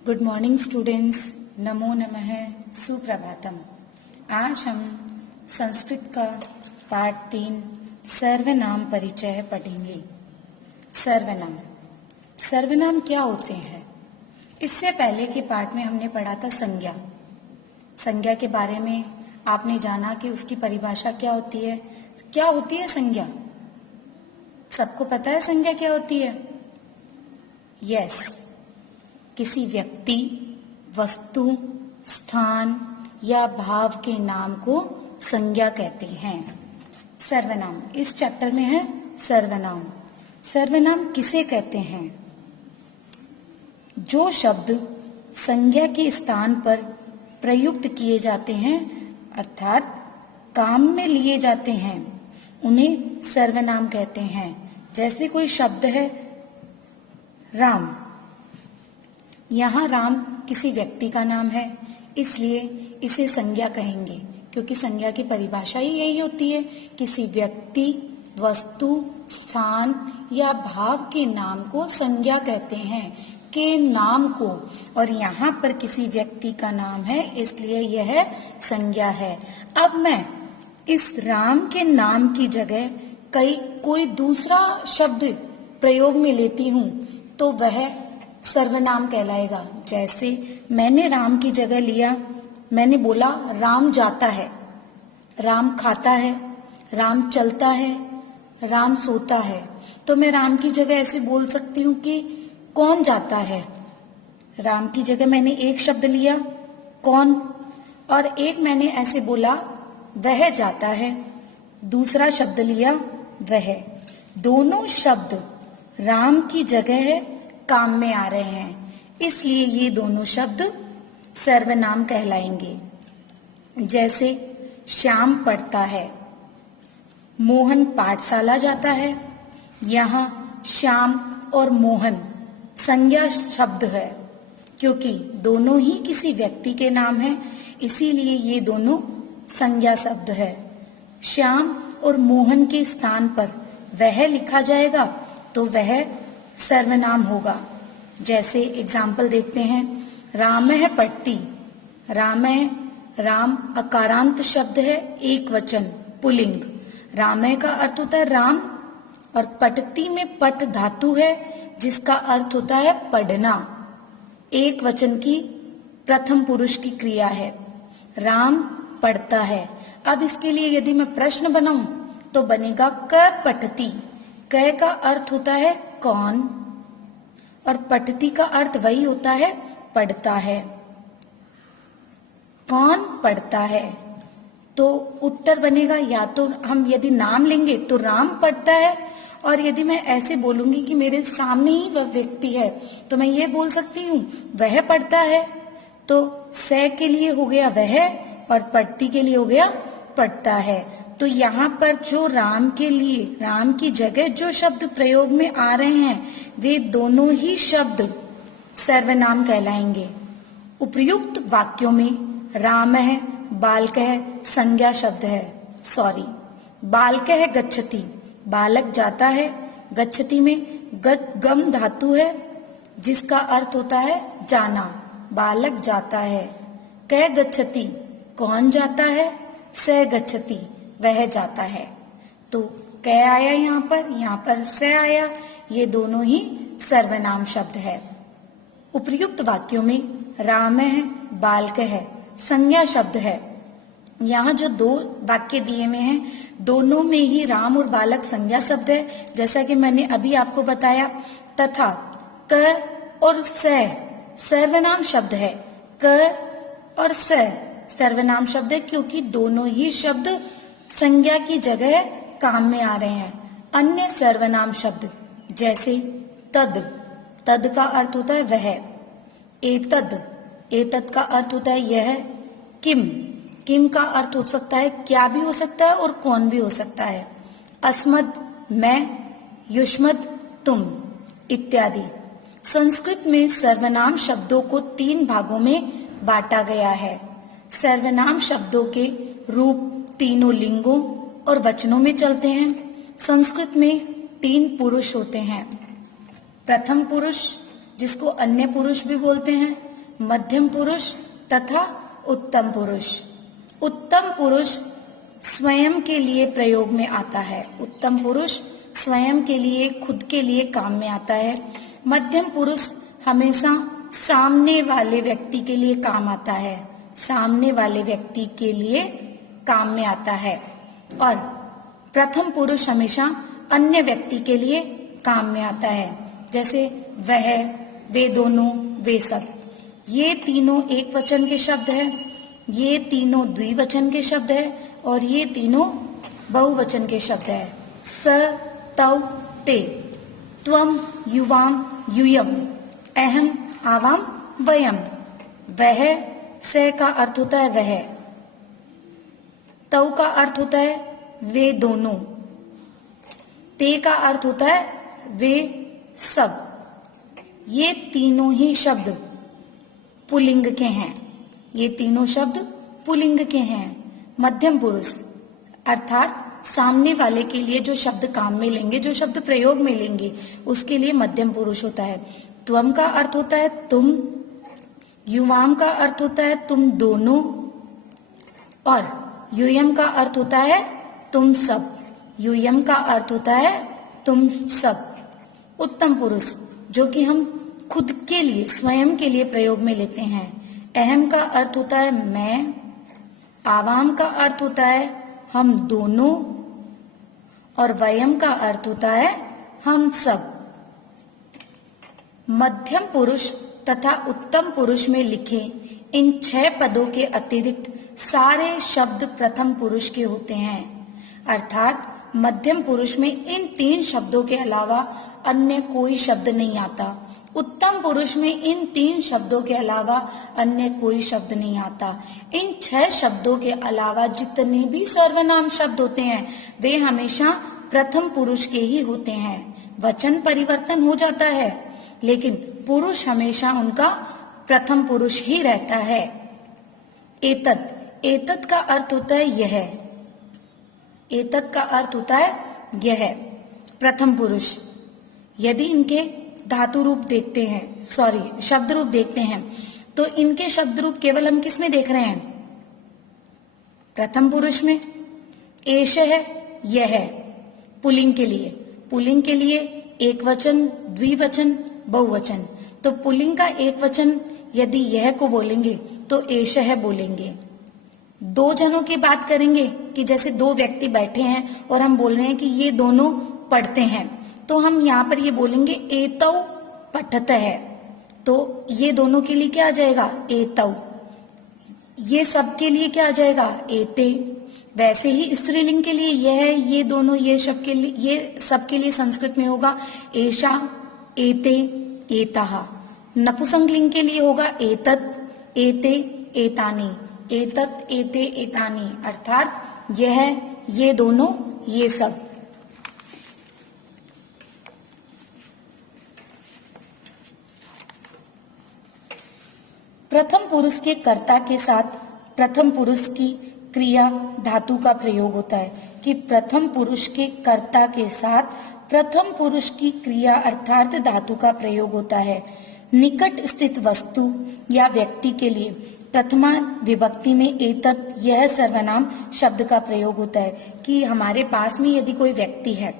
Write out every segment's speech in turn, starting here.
Good morning students, नमो नमः, सुप्रभातम। आज हम संस्कृत का पाठ 3 सर्वनाम परिचय पढ़ेंगे। सर्वनाम सर्वनाम क्या होते हैं? इससे पहले के पाठ में हमने पढ़ा था संज्ञा। संज्ञा के बारे में आपने जाना कि उसकी परिभाषा क्या होती है। क्या होती है संज्ञा? सबको पता है संज्ञा क्या होती है? यस, किसी व्यक्ति, वस्तु, स्थान या भाव के नाम को संज्ञा कहते हैं। सर्वनाम इस चैप्टर में है सर्वनाम। सर्वनाम किसे कहते हैं? जो शब्द संज्ञा के स्थान पर प्रयुक्त किए जाते हैं अर्थात काम में लिए जाते हैं, उन्हें सर्वनाम कहते हैं। जैसे कोई शब्द है राम, यहाँ राम किसी व्यक्ति का नाम है, इसलिए इसे संज्ञा कहेंगे, क्योंकि संज्ञा की परिभाषा ही यही होती है, किसी व्यक्ति, वस्तु, स्थान या भाव के नाम को संज्ञा कहते हैं, के नाम को। और यहाँ पर किसी व्यक्ति का नाम है, इसलिए यह संज्ञा है। अब मैं इस राम के नाम की जगह कोई दूसरा शब्द प्रयोग में लेती हूँ तो वह सर्वनाम कहलाएगा। जैसे मैंने राम की जगह लिया, मैंने बोला राम जाता है, राम खाता है, राम चलता है, राम सोता है, तो मैं राम की जगह ऐसे बोल सकती हूँ कि कौन जाता है। राम की जगह मैंने एक शब्द लिया कौन, और एक मैंने ऐसे बोला वह जाता है, दूसरा शब्द लिया वह। दोनों शब्द राम की जगह है, काम में आ रहे हैं, इसलिए ये दोनों शब्द सर्वनाम कहलाएंगे। जैसे श्याम पढ़ता है, मोहन पाठशाला जाता है। यहाँ श्याम और मोहन संज्ञा शब्द है, क्योंकि दोनों ही किसी व्यक्ति के नाम है, इसीलिए ये दोनों संज्ञा शब्द है। श्याम और मोहन के स्थान पर वह लिखा जाएगा तो वह सर्वनाम होगा। जैसे एग्जाम्पल देखते हैं, रामः पट्टी। राम अकारांत शब्द है, एक वचन पुल्लिंग। रामः का अर्थ होता है राम, और पठती में पठ धातु है जिसका अर्थ होता है पढ़ना। एक वचन की प्रथम पुरुष की क्रिया है। राम पढ़ता है। अब इसके लिए यदि मैं प्रश्न बनाऊं तो बनेगा क पठती। क का अर्थ होता है कौन, और पठती का अर्थ वही होता है पढ़ता है। कौन पढ़ता है, तो उत्तर बनेगा या तो हम यदि नाम लेंगे तो राम पढ़ता है, और यदि मैं ऐसे बोलूंगी कि मेरे सामने ही वह व्यक्ति है तो मैं ये बोल सकती हूँ वह पढ़ता है। तो स के लिए हो गया वह, और पढ़ती के लिए हो गया पढ़ता है। तो यहाँ पर जो राम के लिए, राम की जगह जो शब्द प्रयोग में आ रहे हैं वे दोनों ही शब्द सर्वनाम कहलाएंगे। उपर्युक्त वाक्यों में रामः बालकः संज्ञा शब्द है। बालकः गच्छति, बालक जाता है। गच्छति में गम धातु है जिसका अर्थ होता है जाना, बालक जाता है। क गच्छति कौन जाता है, स गच्छति वह जाता है। तो क आया यहाँ पर स आया, ये दोनों ही सर्वनाम शब्द है। उपर्युक्त वाक्यों में रामः बालकः संज्ञा शब्द है। यहाँ जो दो वाक्य दिए हुए हैं दोनों में ही राम और बालक संज्ञा शब्द है, जैसा कि मैंने अभी आपको बताया। तथा क और स सर्वनाम शब्द है। क और स सर्वनाम शब्द है, क्योंकि दोनों ही शब्द संज्ञा की जगह काम में आ रहे हैं। अन्य सर्वनाम शब्द जैसे तद का अर्थ होता है वह। एतद का अर्थ होता है यह। किम का अर्थ हो सकता है क्या भी हो सकता है और कौन भी हो सकता है। अस्मद मैं, युष्मद तुम इत्यादि। संस्कृत में सर्वनाम शब्दों को 3 भागों में बांटा गया है। सर्वनाम शब्दों के रूप तीनों लिंगों और वचनों में चलते हैं। संस्कृत में 3 पुरुष होते हैं। प्रथम पुरुष जिसको अन्य पुरुष भी बोलते हैं, मध्यम पुरुष तथा उत्तम पुरुष। उत्तम पुरुष स्वयं के लिए प्रयोग में आता है। उत्तम पुरुष स्वयं के लिए, खुद के लिए काम में आता है। मध्यम पुरुष हमेशा सामने वाले व्यक्ति के लिए काम आता है, सामने वाले व्यक्ति के लिए काम में आता है। और प्रथम पुरुष हमेशा अन्य व्यक्ति के लिए काम में आता है, जैसे वह, वे दोनों, वे सब। ये तीनों एक वचन के शब्द है, ये तीनों द्विवचन के शब्द है और ये तीनों बहुवचन के शब्द है। स, तौ, ते, त्वम, युवाम, यूयम, अहम, आवाम, वयम। वह, से का अर्थ होता है वह, तौ का अर्थ होता है वे दोनों, ते का अर्थ होता है वे सब। ये तीनों ही शब्द पुल्लिंग के हैं, ये तीनों शब्द पुल्लिंग के हैं। मध्यम पुरुष अर्थात सामने वाले के लिए जो शब्द काम में लेंगे, जो शब्द प्रयोग में लेंगे, उसके लिए मध्यम पुरुष होता है। त्वम का अर्थ होता है तुम, युवाम का अर्थ होता है तुम दोनों, और यूयम का अर्थ होता है तुम सब। यूयम का अर्थ होता है तुम सब। उत्तम पुरुष जो कि हम खुद के लिए, स्वयं के लिए प्रयोग में लेते हैं। अहम का अर्थ होता है मैं, आवाम का अर्थ होता है हम दोनों, और वयम का अर्थ होता है हम सब। मध्यम पुरुष तथा उत्तम पुरुष में लिखे इन 6 पदों के अतिरिक्त सारे शब्द प्रथम पुरुष के होते हैं। अर्थात मध्यम पुरुष में इन 3 शब्दों के अलावा अन्य कोई शब्द नहीं आता। उत्तम पुरुष में इन 3 शब्दों के अलावा अन्य कोई शब्द नहीं आता। इन 6 शब्दों के अलावा जितने भी सर्वनाम शब्द होते हैं वे हमेशा प्रथम पुरुष के ही होते हैं। वचन परिवर्तन हो जाता है लेकिन पुरुष हमेशा उनका प्रथम पुरुष ही रहता है। एतत्, एतत् का अर्थ होता है यह, एतत् का अर्थ होता है यह, प्रथम पुरुष। यदि इनके धातु रूप देखते हैं, शब्द रूप देखते हैं, तो इनके शब्द रूप केवल हम किस में देख रहे हैं? प्रथम पुरुष में। एष है, यह है, पुल्लिंग के लिए। पुल्लिंग के लिए एक वचन, द्विवचन, बहुवचन। तो पुल्लिंग का एक वचन यदि यह को बोलेंगे तो एष है बोलेंगे। 2 जनों की बात करेंगे कि जैसे 2 व्यक्ति बैठे हैं और हम बोल रहे हैं कि ये दोनों पढ़ते हैं, तो हम यहाँ पर ये बोलेंगे एतौ पठत है। तो ये दोनों के लिए क्या आ जाएगा? एतौ। ये सब के लिए क्या आ जाएगा? एते। वैसे ही स्त्रीलिंग के लिए यह, ये दोनों, ये सब के लिए, ये सब के लिए संस्कृत में होगा एषा, एते, एताः। नपुंसकलिंग के लिए होगा एतत्, एते, एतानि। एतत्, एते, एतानि अर्थात यह, ये दोनों, ये सब। प्रथम पुरुष के कर्ता के साथ प्रथम पुरुष की क्रिया धातु का प्रयोग होता है कि प्रथम पुरुष के कर्ता के साथ प्रथम पुरुष की क्रिया अर्थात धातु का प्रयोग होता है। निकट स्थित वस्तु या व्यक्ति के लिए प्रथमा विभक्ति में एतत्, यह सर्वनाम शब्द का प्रयोग होता है कि हमारे पास में यदि कोई व्यक्ति है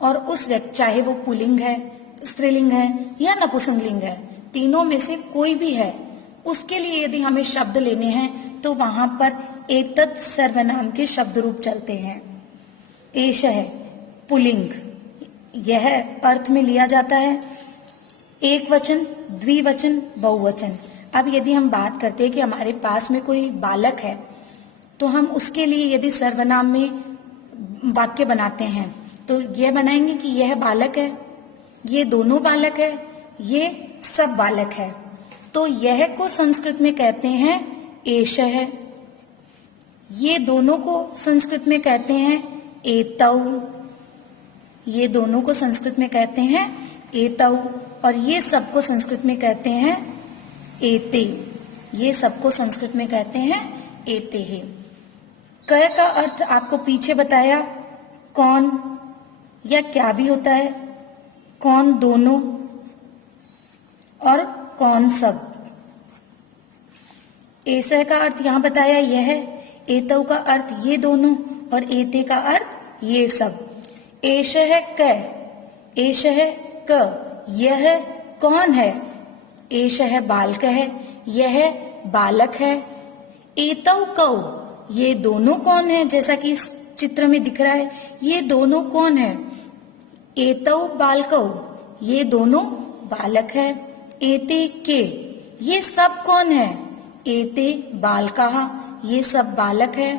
और उस व्यक्ति, चाहे वो पुल्लिंग है, स्त्रीलिंग है या नपुंसकलिंग है, तीनों में से कोई भी है, उसके लिए यदि हमें शब्द लेने हैं तो वहां पर एतत् सर्वनाम के शब्द रूप चलते हैं। एष है पुल्लिंग, यह अर्थ में लिया जाता है एक वचन, द्विवचन, बहुवचन। अब यदि हम बात करते हैं कि हमारे पास में कोई बालक है तो हम उसके लिए यदि सर्वनाम में वाक्य बनाते हैं तो यह बनाएंगे कि यह बालक है, ये दोनों बालक है, ये सब बालक है। तो यह को संस्कृत में कहते हैं एष है, ये दोनों को संस्कृत में कहते हैं एतौ, ये दोनों को संस्कृत में कहते हैं एतौ, और ये सबको संस्कृत में कहते हैं एते, ये सबको संस्कृत में कहते हैं एते है। क का अर्थ आपको पीछे बताया, कौन या क्या भी होता है, कौन दोनों और कौन सब। एषः का अर्थ यहाँ बताया यह है, एतौ का अर्थ ये दोनों और एते का अर्थ ये सब। एषः क, एषः क, यह कौन है? एषः बालक है, यह बालक है। एतौ कौ, ये दोनों कौन है? जैसा कि इस चित्र में दिख रहा है, ये दोनों कौन है? एतौ बालकौ, ये दोनों बालक है। एते के, ये सब कौन है? एते बालकाः, ये सब बालक है।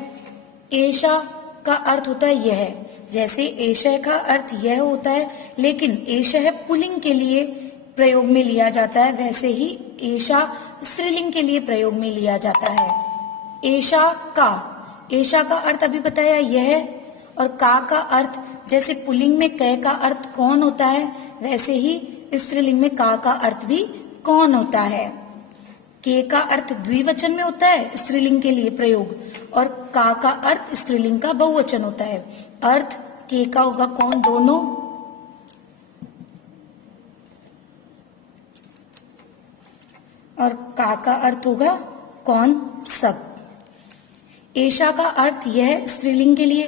एषा का अर्थ होता है यह, जैसे एषः का अर्थ यह होता है, लेकिन एषः पुल्लिंग के लिए प्रयोग में लिया जाता है, वैसे ही एषा स्त्रीलिंग के लिए प्रयोग में लिया जाता है। एषा का, एषा का अर्थ अभी बताया यह, और का अर्थ जैसे पुल्लिंग में क का अर्थ कौन होता है, वैसे ही स्त्रीलिंग में का अर्थ भी कौन होता है। के का अर्थ द्विवचन में होता है स्त्रीलिंग के लिए प्रयोग, और का अर्थ स्त्रीलिंग का बहुवचन होता है। अर्थ के का होगा कौन? दोनों, और का अर्थ होगा कौन? सब। एषा का अर्थ यह स्त्रीलिंग के लिए,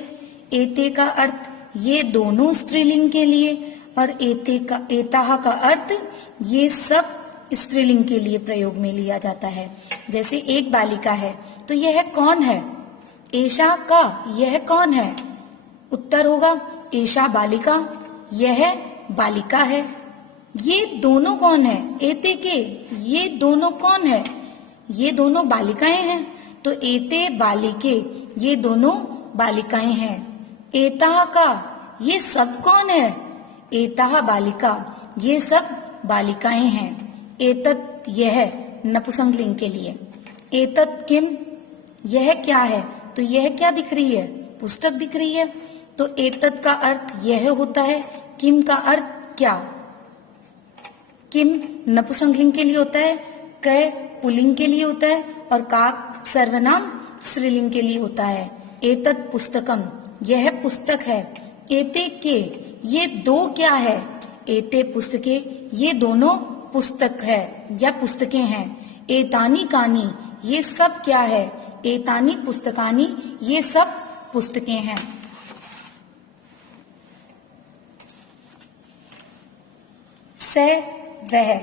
एते का अर्थ ये दोनों स्त्रीलिंग के लिए, और एताः का अर्थ ये सब स्त्रीलिंग के लिए प्रयोग में लिया जाता है। जैसे एक बालिका है तो यह कौन है? एषा का, यह कौन है? उत्तर होगा एषा बालिका, यह बालिका है। ये दोनों कौन है? एते के, ये दोनों कौन है? ये दोनों बालिकाएं हैं, तो एते बालिके, ये दोनों बालिकाएं हैं। एताः का, ये सब कौन है? एताः बालिका, ये सब बालिकाएं हैं। एतत्, यह नपुंसकलिंग के लिए। एतत् किम, यह क्या है? तो यह क्या दिख रही है? पुस्तक दिख रही है। तो एतत् का अर्थ यह होता है, किम का अर्थ क्या? किम नपुंसकलिंग के लिए होता है, क पुल्लिंग के लिए होता है, और का सर्वनाम स्त्रीलिंग के लिए होता है। एतत् पुस्तकम, यह पुस्तक है। एते के, ये दो क्या है? एते पुस्तके, ये दोनों पुस्तक है या पुस्तकें हैं। एतानी कानी, ये सब क्या है? एतानी पुस्तकानी, ये सब पुस्तकें हैं। स, वह,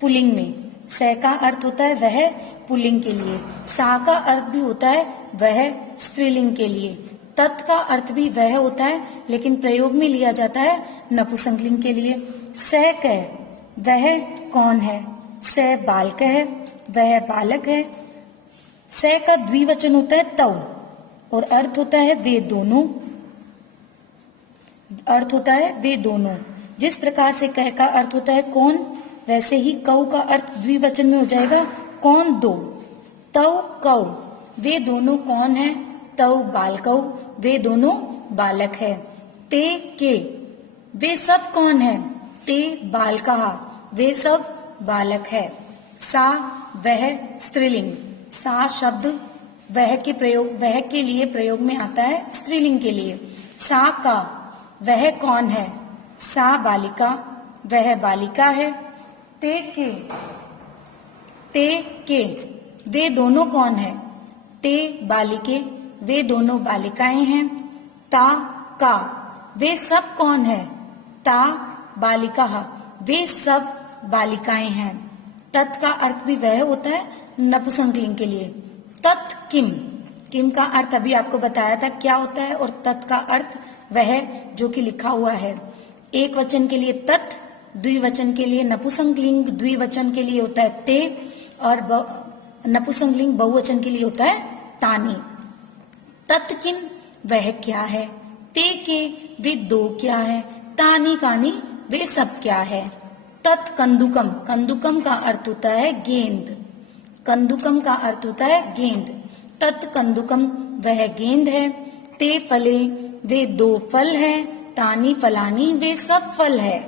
पुल्लिंग में स का अर्थ होता है वह पुल्लिंग के लिए। सा का अर्थ भी होता है वह स्त्रीलिंग के लिए। तत् का अर्थ भी वह होता है, लेकिन प्रयोग में लिया जाता है नपुंसकलिंग के लिए। स क, वह कौन है? स बालक है, वह बालक है। स का द्विवचन होता है तौ, और अर्थ होता है वे दोनों, अर्थ होता है वे दोनों। जिस प्रकार से कह का अर्थ होता है कौन, वैसे ही कौ का अर्थ द्विवचन में हो जाएगा कौन? दो। तौ कौ, वे दोनों कौन है? तौ बालकौ, वे दोनों बालक है। ते के, वे सब कौन है? ते बालकाः, वे सब बालक है। सा, वह स्त्रीलिंग। सा शब्द वह के प्रयोग, वह के लिए प्रयोग में आता है स्त्रीलिंग के लिए। सा का, वह कौन है? सा बालिका, वह बालिका है। ते के, वे दोनों कौन है? ते बालिके, वे दोनों बालिकाएं हैं। ता का, वे सब कौन है? ता बालिकाः, वे सब बालिकाएं हैं। तत् का अर्थ भी वह होता है नपुंसकलिंग के लिए। तत् किम, किम का अर्थ अभी आपको बताया था क्या होता है, और तत् का अर्थ वह जो कि लिखा हुआ है। एक वचन के लिए तत्, द्विवचन के लिए नपुंसकलिंग, द्विवचन के लिए होता है ते, और नपुंसकलिंग बहुवचन के लिए होता है तानी। तत् किम, वह क्या है? ते के, वे दो क्या है? तानी कानी, वे सब क्या है? तत् कंदुकम, कंदुकम का अर्थ होता है गेंद, कंदुकम का अर्थ होता है गेंद। तत् कंदुकम, वह गेंद है। ते फले, वे दो फल हैं। तानी फलानी, वे सब फल है।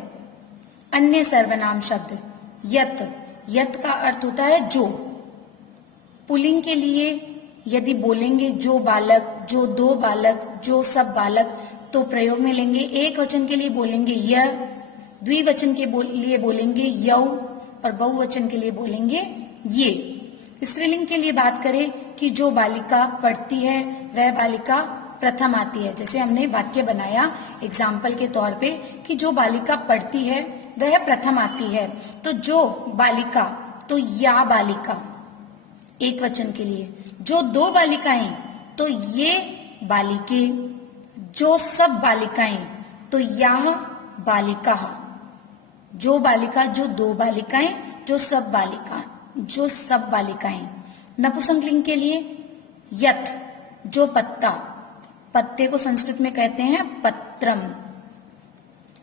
अन्य सर्वनाम शब्द यत, यत का अर्थ होता है जो। पुल्लिंग के लिए यदि बोलेंगे जो बालक, जो दो बालक, जो सब बालक, तो प्रयोग में लेंगे। एक वचन के लिए बोलेंगे य, द्विवचन के लिए बोलेंगे यौ, और बहुवचन के लिए बोलेंगे ये। स्त्रीलिंग के लिए बात करें कि जो बालिका पढ़ती है वह बालिका प्रथम आती है। जैसे हमने वाक्य बनाया एग्जाम्पल के तौर पे कि जो बालिका पढ़ती है वह प्रथम आती है। तो जो बालिका, तो या बालिका एक वचन के लिए, जो दो बालिकाएं तो ये बालिके, जो सब बालिकाएं तो यह बालिका, जो बालिका, जो दो बालिकाएं, जो सब बालिकाएं। नपुंसकलिंग के लिए यथ, जो पत्ता, पत्ते को संस्कृत में कहते हैं पत्रम,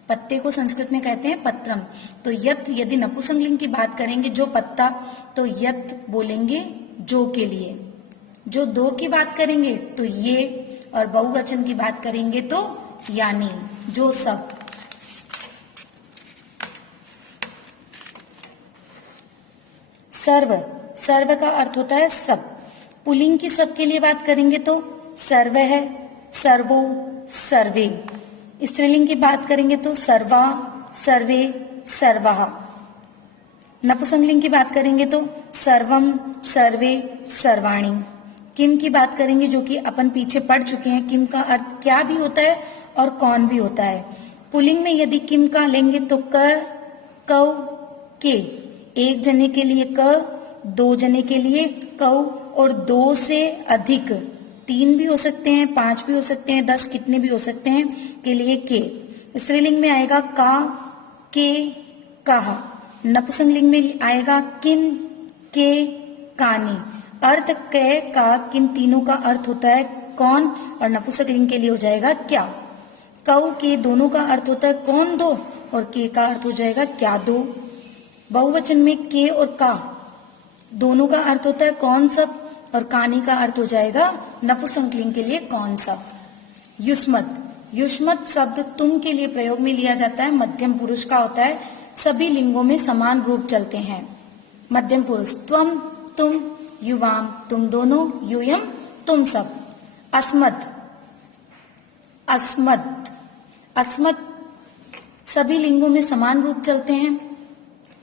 पत्ते को संस्कृत में कहते हैं पत्रम। तो यथ यदि नपुंसकलिंग की बात करेंगे जो पत्ता, तो यथ बोलेंगे जो के लिए। जो दो की बात करेंगे तो ये, और बहुवचन की बात करेंगे तो यानी, जो सब। सर्व, सर्व का अर्थ होता है सब। पुल्लिंग की सब के लिए बात करेंगे तो सर्व है, सर्वो, सर्वे। स्त्रीलिंग की बात करेंगे तो सर्वा, सर्वे, सर्वः। नपुंसकलिंग की बात करेंगे तो सर्वम, सर्वे, सर्वाणि। किम की बात करेंगे जो कि अपन पीछे पढ़ चुके हैं। किम का अर्थ क्या भी होता है और कौन भी होता है। पुल्लिंग में यदि किम का लेंगे तो क, कौ, के। एक जने के लिए क, दो जने के लिए कौ, और दो से अधिक, 3 भी हो सकते हैं, 5 भी हो सकते हैं, 10 कितने भी हो सकते हैं के लिए के। स्त्रीलिंग में आएगा का, के, कहा। नपुंसकलिंग में आएगा किन, के, कानी। अर्थ कै, का, किन तीनों का अर्थ होता है कौन, और नपुंसकलिंग के लिए हो जाएगा क्या। कौ, के दोनों का अर्थ होता है कौन दो, और के का अर्थ हो जाएगा क्या दो। बहुवचन में के और का दोनों का अर्थ होता है कौन सब, और कानी का अर्थ हो जाएगा नपुंसकलिंग के लिए कौन सब। युष्मत्, युष्मत् शब्द तुम के लिए प्रयोग में लिया जाता है, मध्यम पुरुष का होता है, सभी लिंगों में समान रूप चलते हैं। मध्यम पुरुष त्वम, तुम, युवाम, तुम दोनों, यूयम, तुम सब। अस्मत्, अस्मत्, अस्मत् सभी लिंगों में समान रूप चलते हैं,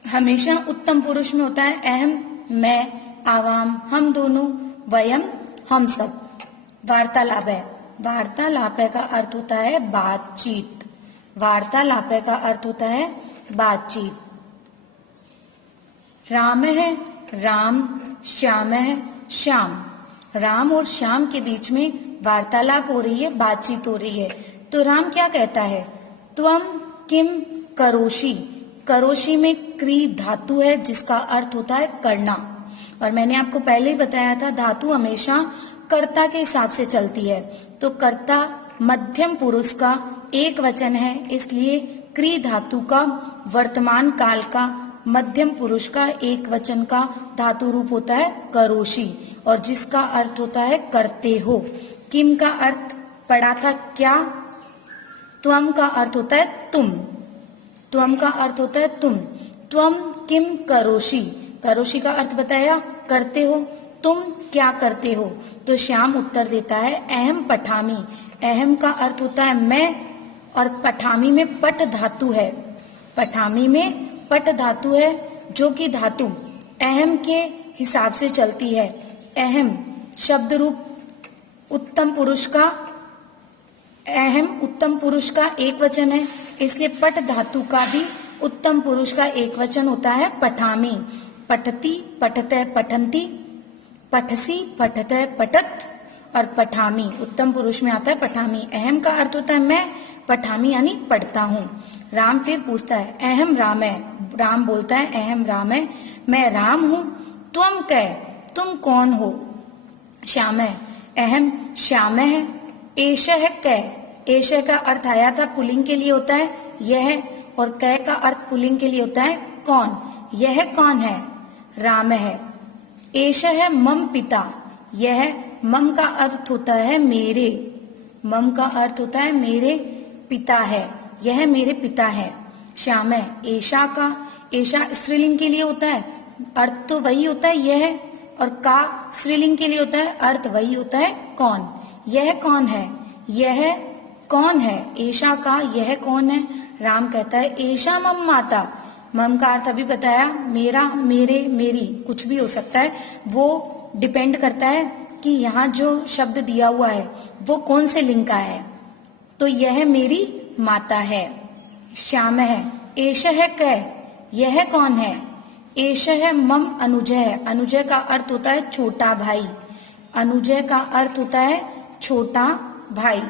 हमेशा उत्तम पुरुष में होता है अहम, मैं, आवाम, हम दोनों, वयम, हम सब। वार्तालाप है, वार्तालाप का अर्थ होता है बातचीत, वार्तालाप का अर्थ होता है बातचीत। राम है, राम, श्याम है, श्याम। राम और श्याम के बीच में वार्तालाप हो रही है, बातचीत हो रही है। तो राम क्या कहता है, त्वम किम करोषि। करोषि में क्री धातु है जिसका अर्थ होता है करना, और मैंने आपको पहले ही बताया था धातु हमेशा कर्ता के हिसाब से चलती है। तो कर्ता मध्यम पुरुष का एक वचन है, इसलिए क्री धातु का वर्तमान काल का मध्यम पुरुष का एक वचन का धातु रूप होता है करोषि, और जिसका अर्थ होता है करते हो। किम का अर्थ पढ़ा था क्या, त्वम का अर्थ होता है तुम, त्वम का अर्थ होता है तुम। त्वम किम करोषि, करोषि का अर्थ बताया करते हो, तुम क्या करते हो। तो श्याम उत्तर देता है अहम पठामी। अहम का अर्थ होता है मैं, और पठामी में पट धातु है, पठामी में पट धातु है जो कि धातु अहम के हिसाब से चलती है। अहम शब्द रूप उत्तम पुरुष का, अहम उत्तम पुरुष का एक वचन है, इसलिए पट धातु का भी उत्तम पुरुष का एक वचन होता है पठामी। पठती, पठते, पठंती, पठसी, पठते, पठत, और पठामी उत्तम पुरुष में आता है पठामी। अहम का अर्थ होता है मैं, पठामी यानी पढ़ता हूँ। राम फिर पूछता है अहम राम है, राम बोलता है अहम राम है, मैं राम हूँ। त्वम कै, तुम कौन हो। श्याम है, अहम श्याम है। एष है कै, एष का अर्थ आया था पुल्लिंग के लिए होता है यह, और कै का अर्थ पुल्लिंग के लिए होता है कौन। यह कौन है, राम है। एष है मम पिता, यह मम का अर्थ होता है मेरे, मम का अर्थ होता है मेरे पिता है, यह मेरे पिता है। श्याम है, एषा का, एषा स्त्रीलिंग के लिए होता है, अर्थ तो वही होता है यह, और का स्त्रीलिंग के लिए होता है, अर्थ वही होता है कौन। यह कौन है, यह कौन है, एषा का यह कौन है। राम कहता है एषा मम माता, मम का अर्थ अभी बताया, मेरा, मेरे, मेरी, कुछ भी हो सकता है। वो डिपेंड करता है कि यहाँ जो शब्द दिया हुआ है वो कौन से लिंग का है। तो यह मेरी माता है। श्याम है, एष है क, यह कौन है? एष है मम अनुजय। अनुजय का अर्थ होता है छोटा भाई। अनुजय का अर्थ होता है छोटा भाई।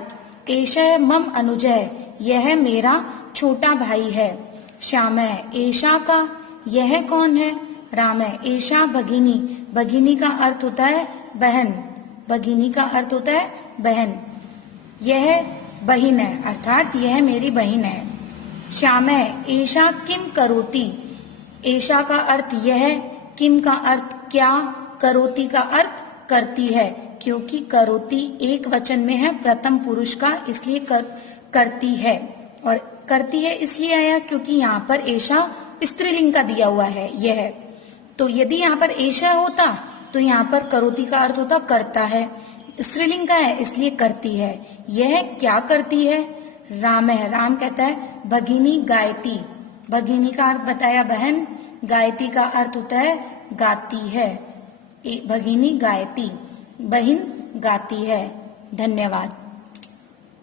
एष है मम अनुजय, यह मेरा छोटा भाई है। श्याम है, एषा का, यह कौन है? राम है, एषा भगिनी। भगिनी का अर्थ होता है बहन। भगिनी का अर्थ होता है बहन। यह बहिन है, अर्थात यह मेरी बहन है। श्याम है, एषा किम करोति। एषा का अर्थ यह, किम का अर्थ क्या, करोति का अर्थ करती है। क्योंकि करोति एक वचन में है प्रथम पुरुष का, इसलिए करती है। और करती है इसलिए आया क्योंकि यहाँ पर एषा स्त्रीलिंग का दिया हुआ है यह। तो यदि यहाँ पर एषा होता तो यहाँ पर करोति का अर्थ होता करता है। स्त्रीलिंग का है इसलिए करती है। यह क्या करती है? राम है। राम कहता है भगिनी गायती। भगिनी का अर्थ बताया बहन, गायती का अर्थ होता है गाती है। भगिनी गायती, बहन गाती है। धन्यवाद।